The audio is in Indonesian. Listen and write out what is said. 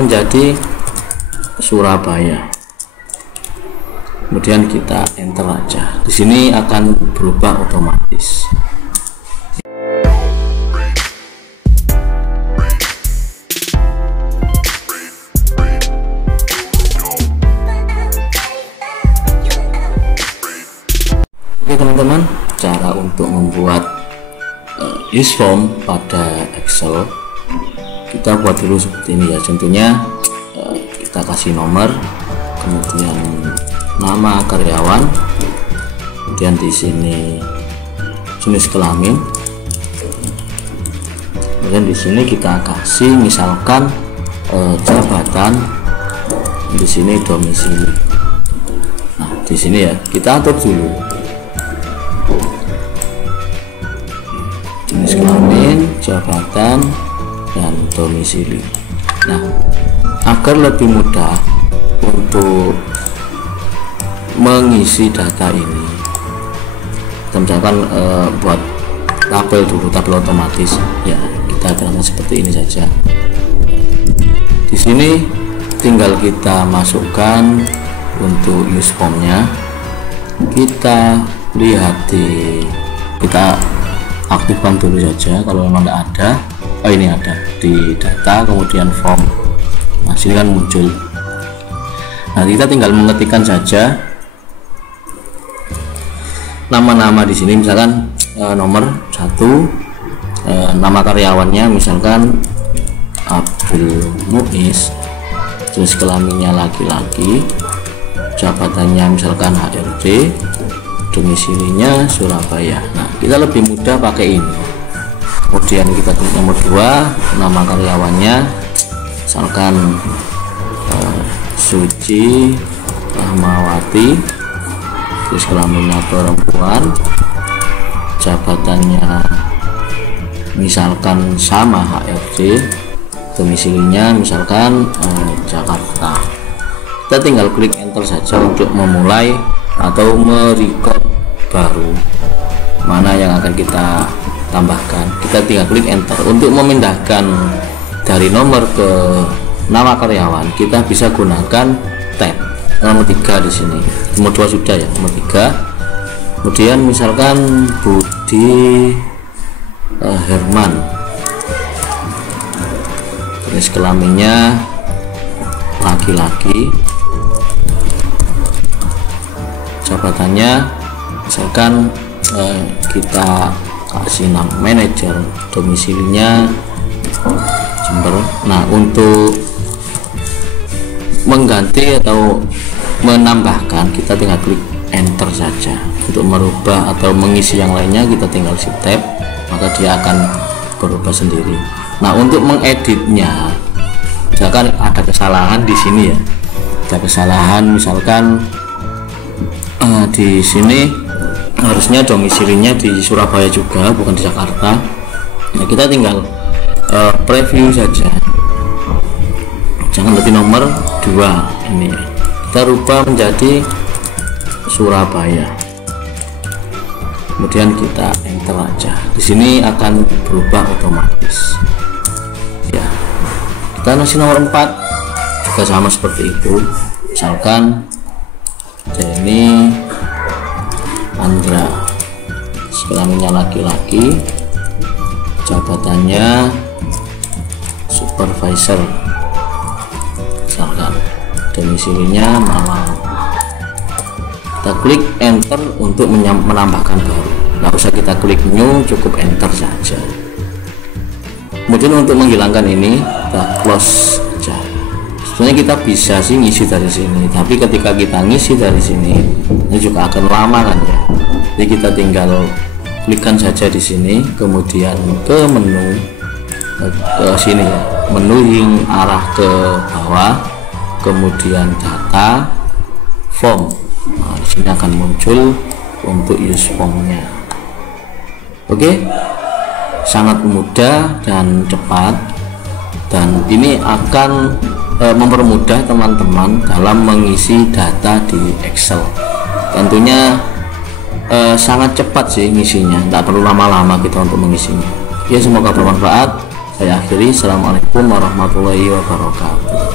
menjadi Surabaya. Kemudian kita enter aja. Di sini akan berubah otomatis. Oke teman-teman, cara untuk membuat use form pada Excel kita buat dulu seperti ini ya. Contohnya kita kasih nomor, kemudian nama karyawan, kemudian di sini jenis kelamin, kemudian di sini kita kasih misalkan jabatan, di sini domisili. Nah di sini ya kita atur dulu jenis kelamin, jabatan, dan domisili. Nah agar lebih mudah untuk mengisi data ini, kita misalkan buat tabel dulu, tabel otomatis ya, kita gunakan seperti ini saja. Di sini tinggal kita masukkan untuk use formnya, kita lihat kita aktifkan dulu saja. Kalau memang tidak ada, ini ada di data, kemudian form. Nah sini kan muncul. Nah kita tinggal mengetikkan saja nama-nama di sini, misalkan nomor 1, nama karyawannya misalkan Abdul Muiz, jenis kelaminnya laki-laki, jabatannya misalkan HRD, domisilinya Surabaya. Nah kita lebih mudah pakai ini. Kemudian kita klik nomor 2, nama karyawannya misalkan Suci Rahmawati, jenis kelaminnya perempuan, jabatannya misalkan sama HRD, domisilinya misalkan Jakarta. Kita tinggal klik enter saja untuk memulai atau merecord baru mana yang akan kita tambahkan. Kita tinggal klik enter. Untuk memindahkan dari nomor ke nama karyawan kita bisa gunakan tab nomor 3 di sini. Nomor 2 sudah ya, nomor 3. Kemudian misalkan Budi Herman, jenis kelaminnya laki-laki, jabatannya misalkan kita kasih nama manajer, domisilinya Jember. Nah untuk mengganti atau menambahkan kita tinggal klik enter saja. Untuk merubah atau mengisi yang lainnya kita tinggal shift tab, maka dia akan berubah sendiri. Nah untuk mengeditnya, misalkan ada kesalahan di sini ya, ada kesalahan misalkan di sini harusnya domisilinya di Surabaya juga, bukan di Jakarta. Nah kita tinggal preview saja, jangan lebih nomor 2 ini kita rubah menjadi Surabaya, kemudian kita enter aja. Di sini akan berubah otomatis ya. Kita kasih nomor 4 juga sama seperti itu, misalkan Jenny Andra, kelaminnya laki-laki, jabatannya supervisor misalkan, domisilinya Malang. Kita klik enter untuk menambahkan baru, nggak usah kita klik new, cukup enter saja. Kemudian untuk menghilangkan ini kita close aja. Sebenarnya kita bisa sih ngisi dari sini, tapi ketika kita ngisi dari sini ini juga akan lama kan ya. Jadi kita tinggal klikkan saja di sini, kemudian ke menu, ke sini ya, menu yang arah ke bawah, kemudian data, form. Nah, di sini akan muncul untuk use formnya. Oke, sangat mudah dan cepat, dan ini akan mempermudah teman-teman dalam mengisi data di Excel. Tentunya sangat cepat sih ngisinya, tidak perlu lama-lama kita untuk mengisinya. Ya, semoga bermanfaat. Saya akhiri. Assalamualaikum warahmatullahi wabarakatuh.